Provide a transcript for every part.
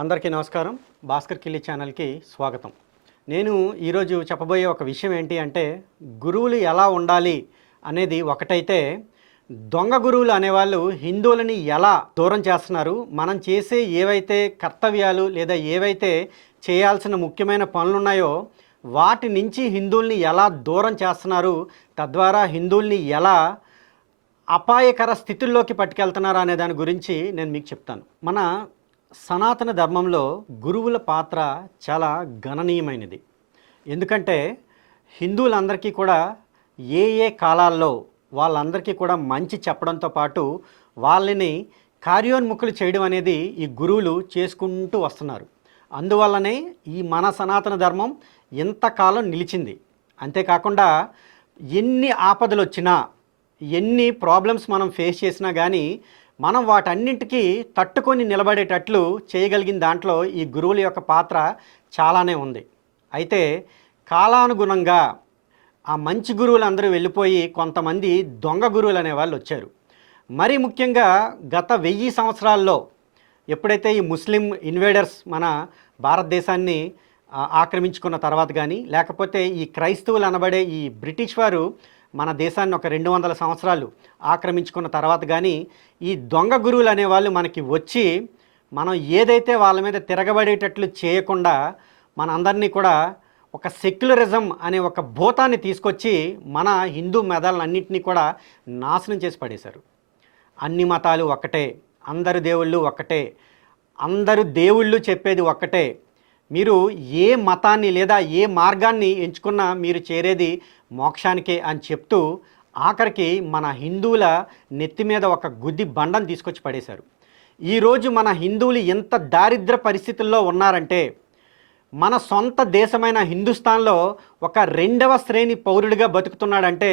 అందరికీ నమస్కారం. భాస్కర్ కిల్లి ఛానల్కి స్వాగతం. నేను ఈరోజు చెప్పబోయే ఒక విషయం ఏంటి అంటే, గురువులు ఎలా ఉండాలి అనేది ఒకటైతే, దొంగ గురువులు అనేవాళ్ళు హిందువులని ఎలా దూరం చేస్తున్నారు, మనం చేసే ఏవైతే కర్తవ్యాలు లేదా ఏవైతే చేయాల్సిన ముఖ్యమైన పనులున్నాయో వాటి నుంచి హిందువుల్ని ఎలా దూరం చేస్తున్నారు, తద్వారా హిందువుల్ని ఎలా అపాయకర స్థితుల్లోకి పట్టుకెళ్తున్నారు అనే దాని గురించి నేను మీకు చెప్తాను. మన సనాతన ధర్మంలో గురువుల పాత్ర చాలా గణనీయమైనది. ఎందుకంటే హిందువులందరికీ కూడా ఏ కాలాల్లో వాళ్ళందరికీ కూడా మంచి చెప్పడంతో పాటు వాళ్ళని కార్యోన్ముఖులు చేయడం అనేది ఈ గురువులు చేసుకుంటూ వస్తున్నారు. అందువల్లనే ఈ మన సనాతన ధర్మం ఇంతకాలం నిలిచింది. అంతేకాకుండా ఎన్ని ఆపదలు వచ్చినా, ఎన్ని ప్రాబ్లమ్స్ మనం ఫేస్ చేసినా కానీ మనం వాటన్నింటికీ తట్టుకొని నిలబడేటట్లు చేయగలిగిన దాంట్లో ఈ గురువుల యొక్క పాత్ర చాలానే ఉంది. అయితే కాలానుగుణంగా ఆ మంచి గురువులు అందరూ వెళ్ళిపోయి కొంతమంది దొంగ గురువులు అనేవాళ్ళు వచ్చారు. మరీ ముఖ్యంగా గత 1000 సంవత్సరాల్లో ఎప్పుడైతే ఈ ముస్లిం ఇన్వేడర్స్ మన భారతదేశాన్ని ఆక్రమించుకున్న తర్వాత కానీ, లేకపోతే ఈ క్రైస్తవులు అనబడే ఈ బ్రిటిష్ వారు మన దేశాన్ని ఒక 200 సంవత్సరాలు ఆక్రమించుకున్న తర్వాత కానీ, ఈ దొంగ గురువులు అనేవాళ్ళు మనకి వచ్చి మనం ఏదైతే వాళ్ళ మీద తిరగబడేటట్లు చేయకుండా మనందరినీ కూడా ఒక సెక్యులరిజం అనే ఒక భూతాన్ని తీసుకొచ్చి మన హిందూ మెదలన్నింటినీ కూడా నాశనం చేసి పడేశారు. అన్ని మతాలు ఒక్కటే, అందరు దేవుళ్ళు ఒక్కటే, అందరు దేవుళ్ళు చెప్పేది ఒక్కటే, మీరు ఏ మతాన్ని లేదా ఏ మార్గాన్ని ఎంచుకున్నా మీరు చేరేది మోక్షానికే అని చెప్తూ ఆఖరికి మన హిందువుల నెత్తి మీద ఒక గుద్ది బండను తీసుకొచ్చి పడేశారు. ఈరోజు మన హిందువులు ఎంత దారిద్ర పరిస్థితుల్లో ఉన్నారంటే, మన సొంత దేశమైన హిందుస్థాన్లో ఒక 2వ శ్రేణి పౌరుడిగా బతుకుతున్నాడంటే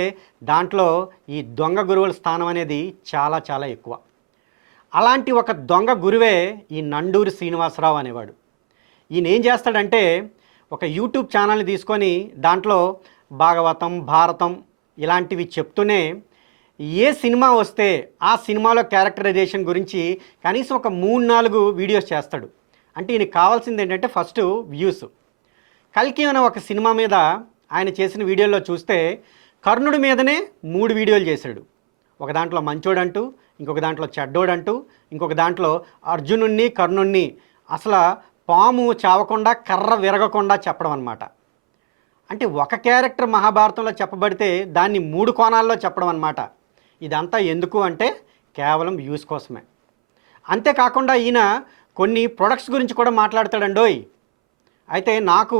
దాంట్లో ఈ దొంగ గురువుల స్థానం అనేది చాలా చాలా ఎక్కువ. అలాంటి ఒక దొంగ గురువే ఈ నండూరి శ్రీనివాసరావు అనేవాడు. ఈయన ఏం చేస్తాడంటే, ఒక యూట్యూబ్ ఛానల్ని తీసుకొని దాంట్లో భాగవతం, భారతం ఇలాంటివి చెప్తూనే ఏ సినిమా వస్తే ఆ సినిమాలో క్యారెక్టరైజేషన్ గురించి కనీసం ఒక 3-4 వీడియోస్ చేస్తాడు. అంటే ఈయనకి కావాల్సింది ఏంటంటే ఫస్ట్ వ్యూస్. కల్కి అనే ఒక సినిమా మీద ఆయన చేసిన వీడియోలో చూస్తే కర్ణుడి మీదనే 3 వీడియోలు చేశాడు. ఒక దాంట్లో మంచోడంటూ, ఇంకొక దాంట్లో చెడ్డోడంటూ, ఇంకొక దాంట్లో అర్జునుణ్ణి కర్ణుణ్ణి అసలు పాము చావకుండా కర్ర విరగకుండా చెప్పడం అన్నమాట. అంటే ఒక క్యారెక్టర్ మహాభారతంలో చెప్పబడితే దాన్ని 3 కోణాల్లో చెప్పడం అన్నమాట. ఇదంతా ఎందుకు అంటే కేవలం వ్యూస్ కోసమే. అంతేకాకుండా ఈయన కొన్ని ప్రొడక్ట్స్ గురించి కూడా మాట్లాడతాడండోయ్. అయితే నాకు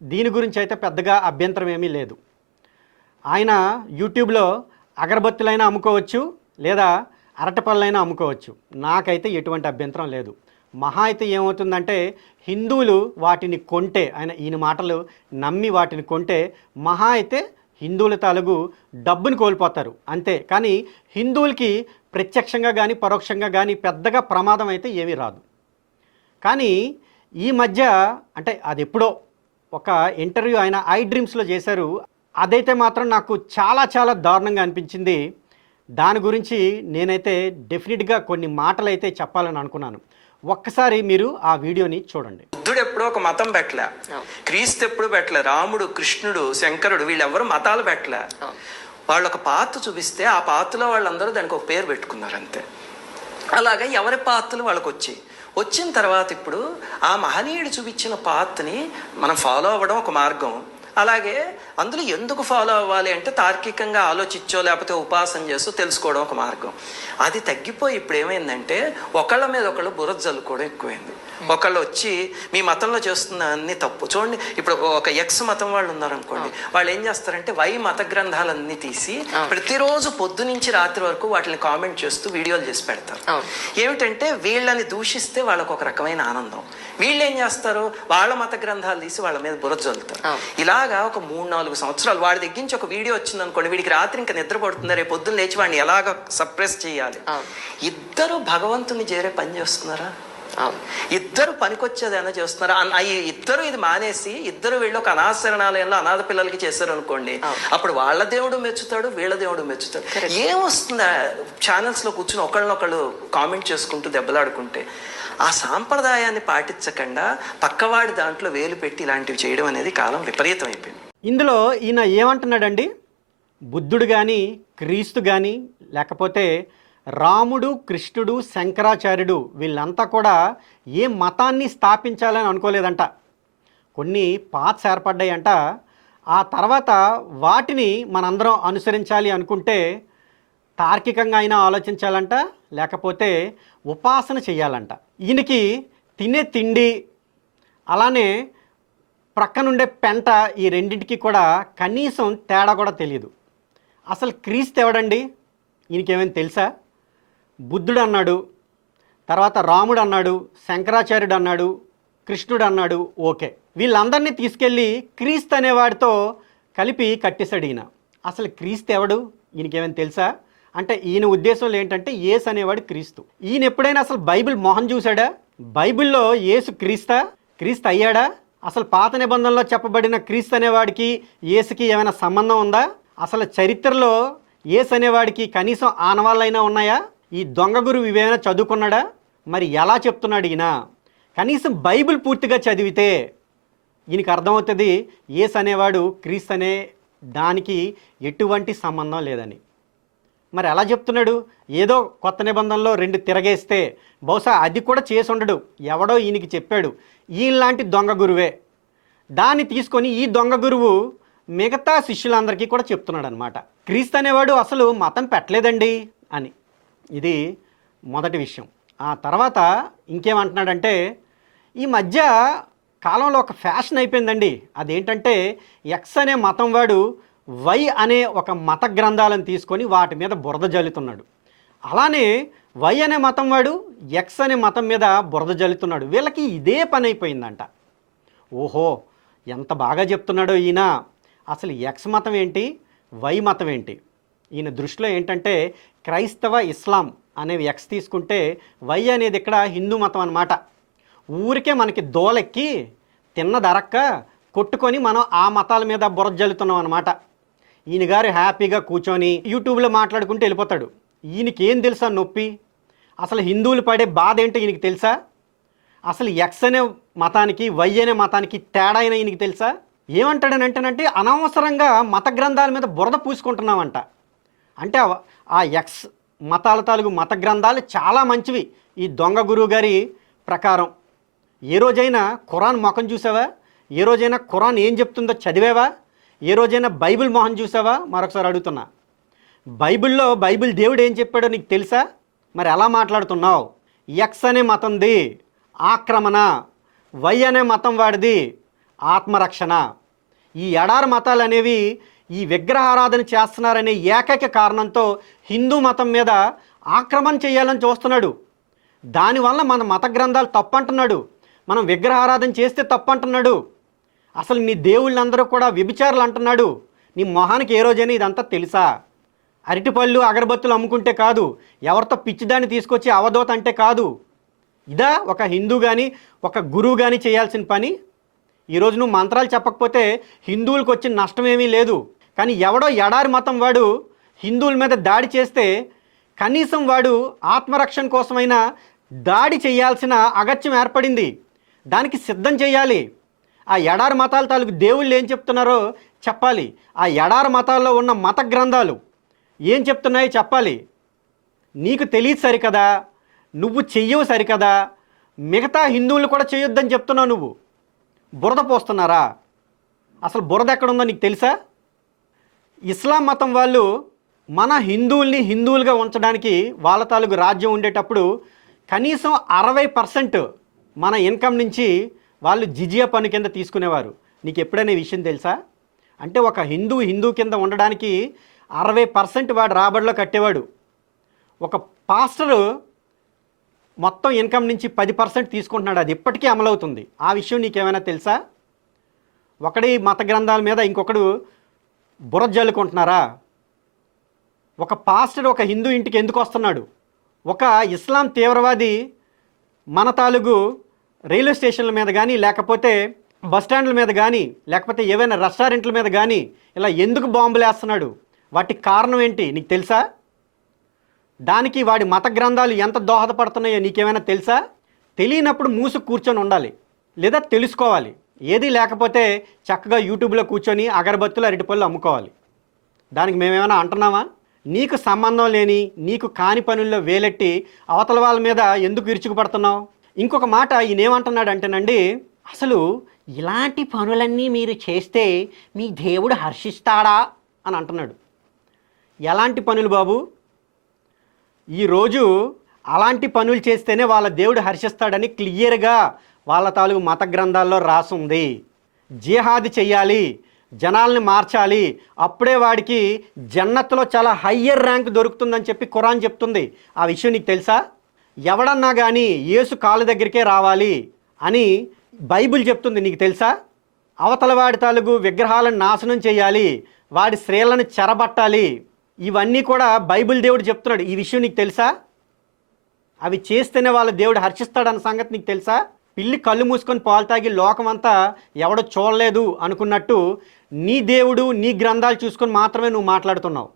దీని గురించి అయితే పెద్దగా అభ్యంతరం ఏమీ లేదు. ఆయన యూట్యూబ్లో అగరబత్తులైనా అమ్ముకోవచ్చు, లేదా అరటిపళ్ళైనా అమ్ముకోవచ్చు. నాకైతే ఎటువంటి అభ్యంతరం లేదు. మహా అయితే ఏమవుతుందంటే హిందువులు వాటిని కొంటే, ఈయన మాటలు నమ్మి వాటిని కొంటే మహా అయితే హిందువుల తాలూకు డబ్బుని కోల్పోతారు అంతే. కానీ హిందువులకి ప్రత్యక్షంగా కానీ పరోక్షంగా కానీ పెద్దగా ప్రమాదం అయితే ఏమీ రాదు. కానీ ఈ మధ్య అంటే అది ఎప్పుడో ఒక ఇంటర్వ్యూ ఆయన ఐ డ్రీమ్స్లో చేశారు. అదైతే మాత్రం నాకు చాలా చాలా దారుణంగా అనిపించింది. దాని గురించి నేనైతే డెఫినెట్గా కొన్ని మాటలు అయితే చెప్పాలని అనుకున్నాను. ఒక్కసారి మీరు ఆ వీడియోని చూడండి. బుద్ధుడు ఎప్పుడో ఒక మతం పెట్టలే, క్రీస్తు ఎప్పుడు పెట్టలే, రాముడు, కృష్ణుడు, శంకరుడు వీళ్ళెవరు మతాలు పెట్టలే. వాళ్ళు ఒక పాత్ర చూపిస్తే ఆ పాత్రలో వాళ్ళందరూ దానికి ఒక పేరు పెట్టుకున్నారు అంతే. అలాగే ఎవరి పాత్రలు వాళ్ళకి వచ్చిన తర్వాత ఇప్పుడు ఆ మహనీయుడు చూపించిన పాత్రని మనం ఫాలో అవ్వడం ఒక మార్గం. అలాగే అందులో ఎందుకు ఫాలో అవ్వాలి అంటే తార్కికంగా ఆలోచించో లేకపోతే ఉపాసన చేస్తూ తెలుసుకోవడం ఒక మార్గం. అది తగ్గిపోయి ఇప్పుడు ఏమైందంటే ఒకళ్ళ మీద ఒకళ్ళు బురద జల్లుకోవడం ఎక్కువైంది. ఒకళ్ళు వచ్చి మీ మతంలో చేస్తున్న అన్ని తప్పు చూడండి. ఇప్పుడు ఒక ఎక్స్ మతం వాళ్ళు ఉన్నారనుకోండి, వాళ్ళు ఏం చేస్తారంటే మత గ్రంథాలన్నీ తీసి ప్రతిరోజు పొద్దు నుంచి రాత్రి వరకు వాటిని కామెంట్ చేస్తూ వీడియోలు చేసి పెడతారు. ఏమిటంటే వీళ్ళని దూషిస్తే వాళ్ళకు ఒక రకమైన ఆనందం. వీళ్ళు ఏం చేస్తారు, వాళ్ళ మత గ్రంథాలు తీసి వాళ్ళ మీద బురద జల్లుతారు. ఇలాగా ఒక 3-4 సంవత్సరాలు వాడి దగ్గర నుంచి ఒక వీడియో వచ్చింది అనుకోండి, వీడికి రాత్రి ఇంకా నిద్ర పడుతుంది, రేపు పొద్దున్న లేచి వాడిని ఎలాగ సప్రెస్ చేయాలి. ఇద్దరు భగవంతుని చేరే పని చేస్తున్నారా? ఇద్దరు పనికొచ్చేదైనా చేస్తున్నారు. ఈ ఇద్దరు ఇది మానేసి ఇద్దరు వీళ్ళు ఒక అనాథశరణాలయంలో అనాథ పిల్లలకి చేశారు అనుకోండి, అప్పుడు వాళ్ళ దేవుడు మెచ్చుతాడు, వీళ్ళ దేవుడు మెచ్చుతాడు. ఏమొస్తుందా ఛానల్స్ లో కూర్చుని ఒకళ్ళనొకళ్ళు కామెంట్ చేసుకుంటూ దెబ్బలాడుకుంటే? ఆ సాంప్రదాయాన్ని పాటించకుండా పక్కవాడి దాంట్లో వేలు పెట్టి ఇలాంటివి చేయడం అనేది కాలం విపరీతం అయిపోయింది. ఇందులో ఈయన ఏమంటున్నాడండి, బుద్ధుడు కానీ క్రీస్తు కానీ లేకపోతే రాముడు, కృష్ణుడు, శంకరాచార్యుడు వీళ్ళంతా కూడా ఏ మతాన్ని స్థాపించాలని అనుకోలేదంట. కొన్ని పాత్స్ ఏర్పడ్డాయంట. ఆ తర్వాత వాటిని మనందరం అనుసరించాలి అనుకుంటే తార్కికంగా అయినా ఆలోచించాలంట, లేకపోతే ఉపాసన చేయాలంట. ఈయనకి తినే తిండి అలానే ప్రక్కనుండే పెంట ఈ రెండింటికి కూడా కనీసం తేడా కూడా తెలియదు. అసలు క్రీస్తు ఎవడండి? ఈయనకేమైనా తెలుసా? బుద్ధుడు అన్నాడు, తర్వాత రాముడు అన్నాడు, శంకరాచార్యుడు అన్నాడు, కృష్ణుడు అన్నాడు. ఓకే, వీళ్ళందరినీ తీసుకెళ్ళి క్రీస్తు అనేవాడితో కలిపి కట్టేశాడు ఈయన. అసలు క్రీస్తు ఎవడు? ఈయనకేమైనా తెలుసా? అంటే ఈయన ఉద్దేశంలో ఏంటంటే యేసు అనేవాడు క్రీస్తు. ఈయన ఎప్పుడైనా అసలు బైబిల్ మొహం చూశాడా? బైబిల్లో యేసు క్రీస్తు అయ్యాడా? అసలు పాత నిబంధనలో చెప్పబడిన క్రీస్తు అనేవాడికి యేసుకి ఏమైనా సంబంధం ఉందా? అసలు చరిత్రలో యేసు అనేవాడికి కనీసం ఆనవాళ్ళైనా ఉన్నాయా? ఈ దొంగ గురువు ఇవేమైనా చదువుకున్నాడా? మరి ఎలా చెప్తున్నాడు ఈయన? కనీసం బైబిల్ పూర్తిగా చదివితే ఈయనకి అర్థమవుతుంది యేసు అనేవాడు క్రీస్తు అనే దానికి ఎటువంటి సంబంధం లేదని. మరి ఎలా చెప్తున్నాడు? ఏదో కొత్త నిబంధనలో 2 తిరగేస్తే బహుశా అది కూడా చేసి ఉండడు, ఎవడో ఈయనకి చెప్పాడు. ఈయనలాంటి దొంగ గురువే దాన్ని తీసుకొని ఈ దొంగ గురువు మిగతా శిష్యులందరికీ కూడా చెప్తున్నాడు అనమాట, క్రీస్తు అనేవాడు అసలు మతం పెట్టలేదండి అని. ఇది మొదటి విషయం. ఆ తర్వాత ఇంకేమంటున్నాడంటే, ఈ మధ్య కాలంలో ఒక ఫ్యాషన్ అయిపోయిందండి. అదేంటంటే ఎక్స్ అనే మతం వాడు వై అనే ఒక మత గ్రంథాలను తీసుకొని వాటి మీద బురద జల్లుతున్నాడు. అలానే వై అనే మతం వాడు ఎక్స్ అనే మతం మీద బురద జల్లుతున్నాడు. వీళ్ళకి ఇదే పని అయిపోయిందంట. ఓహో, ఎంత బాగా చెప్తున్నాడో ఈయన. అసలు ఎక్స్ మతం ఏంటి, వై మతం ఏంటి? ఈయన దృష్టిలో ఏంటంటే క్రైస్తవ, ఇస్లాం అనేవి ఎక్స్ తీసుకుంటే వై అనేది ఇక్కడ హిందూ మతం అన్నమాట. ఊరికే మనకి దోలెక్కి తిన్నదరక్క కొట్టుకొని మనం ఆ మతాల మీద బురద జల్లుతున్నాం అన్నమాట. ఈయన గారు హ్యాపీగా కూర్చొని యూట్యూబ్లో మాట్లాడుకుంటూ వెళ్ళిపోతాడు. ఈయనకి ఏం తెలుసా నొప్పి? అసలు హిందువులు పడే బాధ ఏంటో ఈయనకి తెలుసా? అసలు ఎక్స్ అనే మతానికి వై అనే మతానికి తేడా అయినా ఈయనకి తెలుసా? ఏమంటాడనంటేనంటే అనవసరంగా మత గ్రంథాల మీద బురద పూసుకుంటున్నామంట. అంటే ఆ ఎక్స్ మతాల తాలూకు మత గ్రంథాలు చాలా మంచివి ఈ దొంగ గురువు గారి ప్రకారం. ఏ రోజైనా ఖురాన్ మొఖం చూసావా? ఏ రోజైనా ఖురాన్ ఏం చెప్తుందో చదివావా? ఏ రోజైనా బైబిల్ మొహం చూసావా? మరొకసారి అడుగుతున్నా, బైబిల్లో బైబిల్ దేవుడు ఏం చెప్పాడో నీకు తెలుసా? మరి ఎలా మాట్లాడుతున్నావు? ఎక్స్ అనే మతంది ఆక్రమణ, వై అనే మతం వాడిది ఆత్మరక్షణ. ఈ ఎడారి మతాలు అనేవి ఈ విగ్రహారాధన చేస్తున్నారనే ఏకైక కారణంతో హిందూ మతం మీద ఆక్రమణ చేయాలని చూస్తున్నాడు. దానివల్ల మన మత గ్రంథాలు తప్పంటున్నాడు, మనం విగ్రహారాధన చేస్తే తప్పంటున్నాడు. అసలు నీ దేవుళ్ళందరూ కూడా వ్యభిచారులు అంటున్నాడు. నీ మొహానికి ఏ రోజైనా ఇదంతా తెలుసా? అరటిపళ్ళు అగరబత్తులు అమ్ముకుంటే కాదు, ఎవరితో పిచ్చిదాన్ని తీసుకొచ్చి అవధూత అంటే కాదు. ఇదా ఒక హిందూ కానీ ఒక గురువు కానీ చేయాల్సిన పని? ఈరోజు నువ్వు మంత్రాలు చెప్పకపోతే హిందువులకు వచ్చిన నష్టమేమీ లేదు. కానీ ఎవడో ఎడారి మతం వాడు హిందువుల మీద దాడి చేస్తే కనీసం వాడు ఆత్మరక్షణ కోసమైనా దాడి చేయాల్సిన అగత్యం ఏర్పడింది. దానికి సిద్ధం చేయాలి. ఆ ఎడారి మతాల తాలూకు దేవుళ్ళు ఏం చెప్తున్నారో చెప్పాలి. ఆ ఎడారి మతాల్లో ఉన్న మత గ్రంథాలు ఏం చెప్తున్నాయో చెప్పాలి. నీకు తెలియదు సరికదా, నువ్వు చెయ్యవు సరికదా, మిగతా హిందువులు కూడా చేయొద్దని చెప్తున్నావు. నువ్వు బురద పోస్తున్నారా? అసలు బురద ఎక్కడుందో నీకు తెలుసా? ఇస్లాం మతం వాళ్ళు మన హిందువుల్ని హిందువులుగా ఉంచడానికి వాళ్ళ తాలూకు రాజ్యం ఉండేటప్పుడు కనీసం 60% మన ఇన్కమ్ నుంచి వాళ్ళు జిజియా పన్ను కింద తీసుకునేవారు. నీకు ఎప్పుడైనా ఈ విషయం తెలుసా? అంటే ఒక హిందూ కింద ఉండడానికి 60% వాడు రాబడిలో కట్టేవాడు. ఒక పాస్టరు మొత్తం ఇన్కమ్ నుంచి 10% తీసుకుంటున్నాడు. అది ఇప్పటికీ అమలవుతుంది. ఆ విషయం నీకేమైనా తెలుసా? ఒకడి మత గ్రంథాల మీద ఇంకొకడు బురద జల్లుకుంటున్నారా? ఒక పాస్టర్ ఒక హిందూ ఇంటికి ఎందుకు వస్తున్నాడు? ఒక ఇస్లాం తీవ్రవాది మన తాలూకు రైల్వే స్టేషన్ల మీద కానీ, లేకపోతే బస్ స్టాండ్ల మీద కానీ, లేకపోతే ఏవైనా రెస్టారెంట్ల మీద కానీ ఇలా ఎందుకు బాంబులు వేస్తున్నాడు? వాటికి కారణం ఏంటి నీకు తెలుసా? దానికి వాడి మత గ్రంథాలు ఎంత దోహదపడుతున్నాయో నీకేమైనా తెలుసా? తెలియనప్పుడు మూసుకు కూర్చొని ఉండాలి, లేదా తెలుసుకోవాలి. ఏది లేకపోతే చక్కగా యూట్యూబ్లో కూర్చొని అగరబత్తులు అరటిపళ్ళు అమ్ముకోవాలి. దానికి మేమేమైనా అంటున్నామా? నీకు సంబంధం లేని, నీకు కాని పనుల్లో వేలెట్టి అవతల వాళ్ళ మీద ఎందుకు విరుచుకుపడుతున్నావు? ఇంకొక మాట ఈయన ఏమంటున్నాడంటేనండి, అసలు ఇలాంటి పనులన్నీ మీరు చేస్తే మీ దేవుడు హర్షిస్తాడా అని అంటున్నాడు. ఎలాంటి పనులు బాబు? ఈరోజు అలాంటి పనులు చేస్తేనే వాళ్ళ దేవుడు హర్షిస్తాడని క్లియర్గా వాళ్ళ తాలూకు మత గ్రంథాల్లో రాసుంది. జిహాద్ చెయ్యాలి, జనాల్ని మార్చాలి, అప్పుడే వాడికి జన్నత్తులో చాలా హయ్యర్ ర్యాంక్ దొరుకుతుందని చెప్పి ఖురాన్ చెప్తుంది. ఆ విషయం నీకు తెలుసా? ఎవడన్నా కానీ యేసు కాళ్ళ దగ్గరికే రావాలి అని బైబిల్ చెప్తుంది, నీకు తెలుసా? అవతల వాడి తాలూకు విగ్రహాలను నాశనం చేయాలి, వాడి స్త్రీలను చెరబట్టాలి, ఇవన్నీ కూడా బైబిల్ దేవుడు చెప్తున్నాడు. ఈ విషయం నీకు తెలుసా? అవి చేస్తేనే వాళ్ళ దేవుడు హర్షిస్తాడన్న సంగతి నీకు తెలుసా? పిల్లి కళ్ళు మూసుకొని పాలు తాగి లోకమంతా ఎవడో చూడలేదు అనుకున్నట్టు నీ దేవుడు నీ గ్రంథాలు చూసుకొని మాత్రమే నువ్వు మాట్లాడుతున్నావు.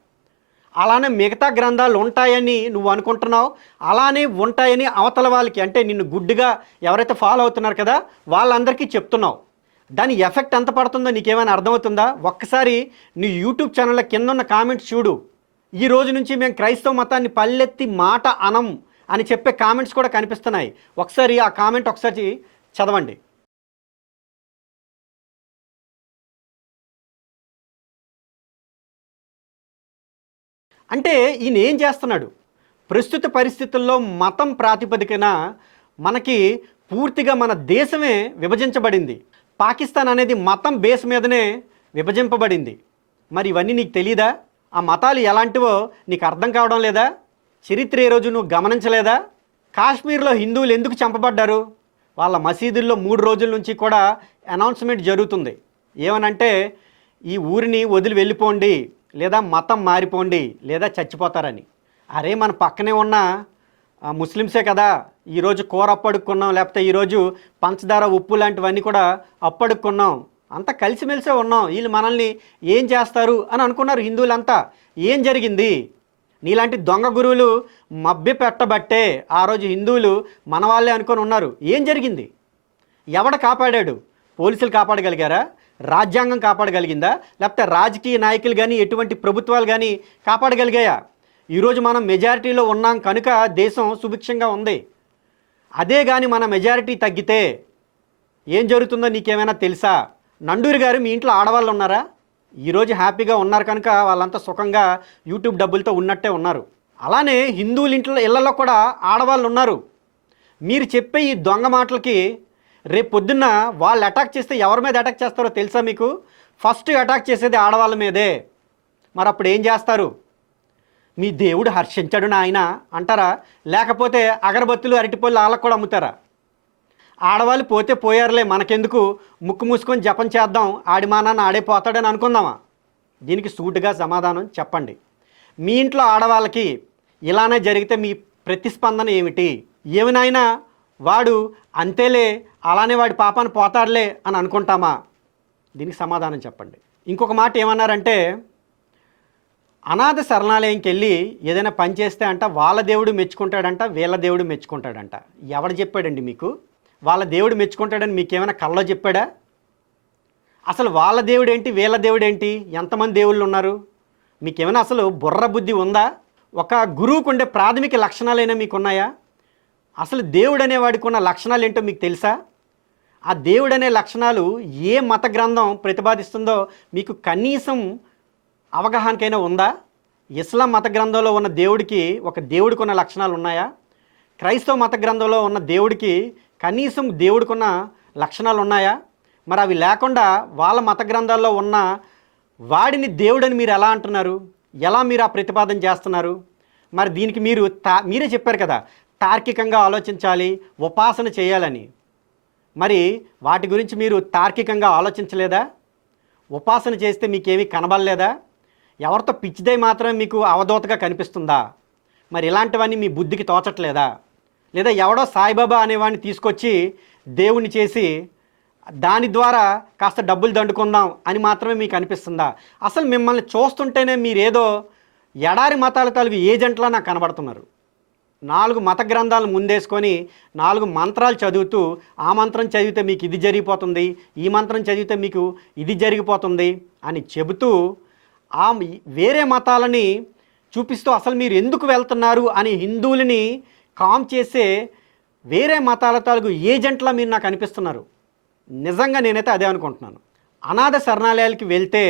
అలానే మిగతా గ్రంథాలు ఉంటాయని నువ్వు అనుకుంటున్నావు, అలానే ఉంటాయని అవతల వాళ్ళకి, అంటే నిన్ను గుడ్డిగా ఎవరైతే ఫాలో అవుతున్నారు కదా వాళ్ళందరికీ చెప్తున్నావు. దాని ఎఫెక్ట్ ఎంత పడుతుందో నీకేమైనా అర్థమవుతుందా? ఒక్కసారి నీ యూట్యూబ్ ఛానల్లో కింద ఉన్న కామెంట్స్ చూడు. ఈ రోజు నుంచి మేము క్రైస్తవ మతాన్ని పల్లెత్తి మాట అనం అని చెప్పే కామెంట్స్ కూడా కనిపిస్తున్నాయి. ఒకసారి ఆ కామెంట్ ఒకసారి చదవండి. అంటే ఈయన ఏం చేస్తున్నాడు? ప్రస్తుత పరిస్థితుల్లో మతం ప్రాతిపదికన మనకి పూర్తిగా మన దేశమే విభజించబడింది. పాకిస్తాన్ అనేది మతం బేస్ మీదనే విభజింపబడింది. మరి ఇవన్నీ నీకు తెలీదా? ఆ మతాలు ఎలాంటివో నీకు అర్థం కావడం లేదా? చరిత్ర ఏ రోజు నువ్వు గమనించలేదా? కాశ్మీర్లో హిందువులు ఎందుకు చంపబడ్డారు? వాళ్ళ మసీదుల్లో 3 రోజుల నుంచి కూడా అనౌన్స్మెంట్ జరుగుతుంది. ఏమనంటే ఈ ఊరిని వదిలి వెళ్ళిపోండి, లేదా మతం మారిపోండి, లేదా చచ్చిపోతారని. అరే మన పక్కనే ఉన్న ముస్లిమ్సే కదా, ఈరోజు కూర అప్పడుక్కున్నాం, లేకపోతే ఈరోజు పంచదార ఉప్పు లాంటివన్నీ కూడా అప్పడుక్కున్నాం, అంతా కలిసిమెలిసే ఉన్నాం, వీళ్ళు మనల్ని ఏం చేస్తారు అని అనుకున్నారు హిందువులంతా. ఏం జరిగింది? నీలాంటి దొంగ గురువులు మభ్య పెట్టబట్టే ఆ రోజు హిందువులు మన వాళ్ళే అనుకొని ఉన్నారు. ఏం జరిగింది? ఎవడ కాపాడాడు? పోలీసులు కాపాడగలిగారా? రాజ్యాంగం కాపాడగలిగిందా? లేకపోతే రాజకీయ నాయకులు కానీ ఎటువంటి ప్రభుత్వాలు కానీ కాపాడగలిగాయా? ఈరోజు మనం మెజారిటీలో ఉన్నాం కనుక దేశం సుభిక్షంగా ఉంది. అదే కానీ మన మెజారిటీ తగ్గితే ఏం జరుగుతుందో నీకేమైనా తెలుసా? నండూరి గారు మీ ఇంట్లో ఆడవాళ్ళు ఉన్నారా? ఈరోజు హ్యాపీగా ఉన్నారు కనుక వాళ్ళంతా సుఖంగా యూట్యూబ్ డబ్బులతో ఉన్నట్టే ఉన్నారు. అలానే హిందువుల ఇళ్లలో కూడా ఆడవాళ్ళు ఉన్నారు. మీరు చెప్పే ఈ దొంగ మాటలకి రేపు పొద్దున్న వాళ్ళు అటాక్ చేస్తే ఎవరి మీద అటాక్ చేస్తారో తెలుసా మీకు? ఫస్ట్ అటాక్ చేసేది ఆడవాళ్ళ మీదే. మరి అప్పుడు ఏం చేస్తారు? మీ దేవుడు హర్షించాడు నాయన అంటారా? లేకపోతే అగరబత్తులు అరటిపళ్ళు వాళ్ళకు కూడా అమ్ముతారా? ఆడవాళ్ళు పోతే పోయారులే, మనకెందుకు, ముక్కు మూసుకొని జపం చేద్దాం, ఆడి మా నాన్న ఆడే పోతాడని అనుకుందామా? దీనికి సూటుగా సమాధానం చెప్పండి. మీ ఇంట్లో ఆడవాళ్ళకి ఇలానే జరిగితే మీ ప్రతిస్పందన ఏమిటి? ఏమినైనా వాడు అంతేలే, అలానే వాడి పాపాన్ని పోతాడులే అని అనుకుంటామా? దీనికి సమాధానం చెప్పండి. ఇంకొక మాట ఏమన్నారంటే, అనాథ శరణాలయంకి వెళ్ళి ఏదైనా పని చేస్తే అంట వాళ్ళ దేవుడు మెచ్చుకుంటాడంట, వీళ్ళ దేవుడు మెచ్చుకుంటాడంట. ఎవడు చెప్పాడండి మీకు వాళ్ళ దేవుడు మెచ్చుకుంటాడని? మీకేమైనా కళ్ళలో చెప్పాడా? అసలు వాళ్ళ దేవుడు ఏంటి, వీళ్ళ దేవుడు ఏంటి? ఎంతమంది దేవుళ్ళు ఉన్నారు? మీకేమైనా అసలు బుర్ర బుద్ధి ఉందా? ఒక గురువుకు ఉండే ప్రాథమిక లక్షణాలైనా మీకున్నాయా? అసలు దేవుడు అనేవాడికి ఉన్న లక్షణాలు ఏంటో మీకు తెలుసా? ఆ దేవుడు అనే లక్షణాలు ఏ మత గ్రంథం ప్రతిపాదిస్తుందో మీకు కనీసం అవగాహనకైనా ఉందా? ఇస్లాం మత గ్రంథంలో ఉన్న దేవుడికి ఒక దేవుడికి ఉన్న లక్షణాలు ఉన్నాయా? క్రైస్తవ మత గ్రంథంలో ఉన్న దేవుడికి కనీసం దేవుడికున్న లక్షణాలు ఉన్నాయా? మరి అవి లేకుండా వాళ్ళ మత గ్రంథాల్లో ఉన్న వాడిని దేవుడని మీరు ఎలా అంటున్నారు? ఎలా మీరు ఆ ప్రతిపాదన చేస్తున్నారు? మరి దీనికి మీరే చెప్పారు కదా, తార్కికంగా ఆలోచించాలి, ఉపాసన చేయాలని. మరి వాటి గురించి మీరు తార్కికంగా ఆలోచించలేదా? ఉపాసన చేస్తే మీకేమీ కనబడలేదా? ఎవరితో పిచ్చిదై మాత్రమే మీకు అవధూతగా కనిపిస్తుందా? మరి ఇలాంటివన్నీ మీ బుద్ధికి తోచట్లేదా? లేదా ఎవడో సాయిబాబా అనేవాడిని తీసుకొచ్చి దేవుణ్ణి చేసి దాని ద్వారా కాస్త డబ్బులు దండుకుందాం అని మాత్రమే మీకు అనిపిస్తుందా? అసలు మిమ్మల్ని చూస్తుంటేనే మీరేదో ఎడారి మతాల తాలూకు ఏజెంట్లా నాకు కనబడుతున్నారు. 4 మత గ్రంథాలు ముందేసుకొని 4 మంత్రాలు చదువుతూ ఆ మంత్రం చదివితే మీకు ఇది జరిగిపోతుంది, ఈ మంత్రం చదివితే మీకు ఇది జరిగిపోతుంది అని చెబుతూ వేరే మతాలని చూపిస్తూ అసలు మీరు ఎందుకు వెళ్తున్నారు అని హిందువులని కామ్ చేసే వేరే మతాల తాలూకు ఏజెంట్లా మీరు నాకు అనిపిస్తున్నారు. నిజంగా నేనైతే అదే అనుకుంటున్నాను. అనాథ శరణాలయాలకి వెళ్తే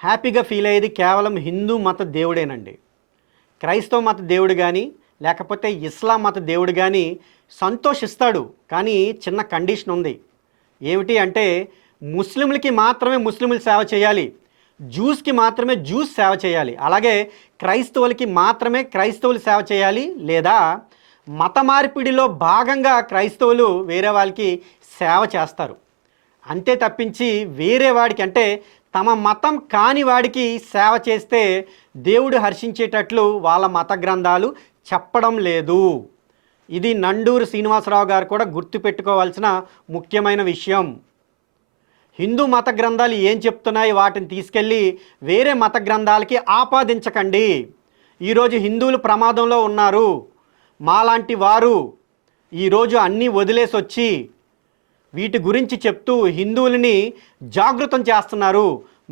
హ్యాపీగా ఫీల్ అయ్యేది కేవలం హిందూ మత దేవుడేనండి. క్రైస్తవ మత దేవుడు కానీ లేకపోతే ఇస్లాం మత దేవుడు కానీ సంతోషిస్తాడు. కానీ చిన్న కండిషన్ ఉంది. ఏమిటి అంటే ముస్లింలకి మాత్రమే ముస్లింలు సేవ చేయాలి, జ్యూస్కి మాత్రమే జ్యూస్ సేవ చేయాలి, అలాగే క్రైస్తవులకి మాత్రమే క్రైస్తవులు సేవ చేయాలి, లేదా మత మార్పిడిలో భాగంగా క్రైస్తవులు వేరే వాళ్ళకి సేవ చేస్తారు. అంతే తప్పించి వేరే వాడికి అంటే తమ మతం కాని వాడికి సేవ చేస్తే దేవుడు హర్షించేటట్లు వాళ్ళ మత గ్రంథాలు చెప్పడం లేదు. ఇది నండూరు శ్రీనివాసరావు గారు కూడా గుర్తుపెట్టుకోవాల్సిన ముఖ్యమైన విషయం. హిందూ మత గ్రంథాలు ఏం చెప్తున్నాయి వాటిని తీసుకెళ్ళి వేరే మత గ్రంథాలకి ఆపాదించకండి. ఈరోజు హిందువులు ప్రమాదంలో ఉన్నారు. మాలాంటి వారు ఈరోజు అన్నీ వదిలేసి వచ్చి వీటి గురించి చెప్తూ హిందువులని జాగృతం చేస్తున్నారు.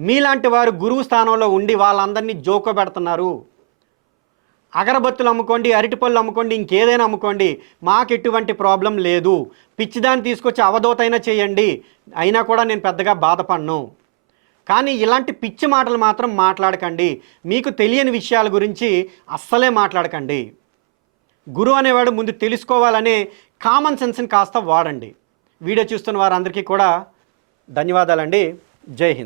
మీలాంటి వారు గురువు స్థానంలో ఉండి వాళ్ళందరినీ జోకోబెడుతున్నారు. అగరబత్తులు అమ్ముకోండి, అరటిపళ్ళు అమ్ముకోండి, ఇంకేదైనా అమ్ముకోండి, మాకు ఎటువంటి ప్రాబ్లం లేదు. పిచ్చిదాన్ని తీసుకొచ్చి అవధూతైనా చేయండి, అయినా కూడా నేను పెద్దగా బాధపడను. కానీ ఇలాంటి పిచ్చి మాటలు మాత్రం మాట్లాడకండి. మీకు తెలియని విషయాల గురించి అస్సలే మాట్లాడకండి. గురువు అనేవాడు ముందు తెలుసుకోవాలనే కామన్ సెన్స్ని కాస్త వాడండి. వీడియో చూస్తున్న వారందరికీ కూడా ధన్యవాదాలండి. జై హింద్.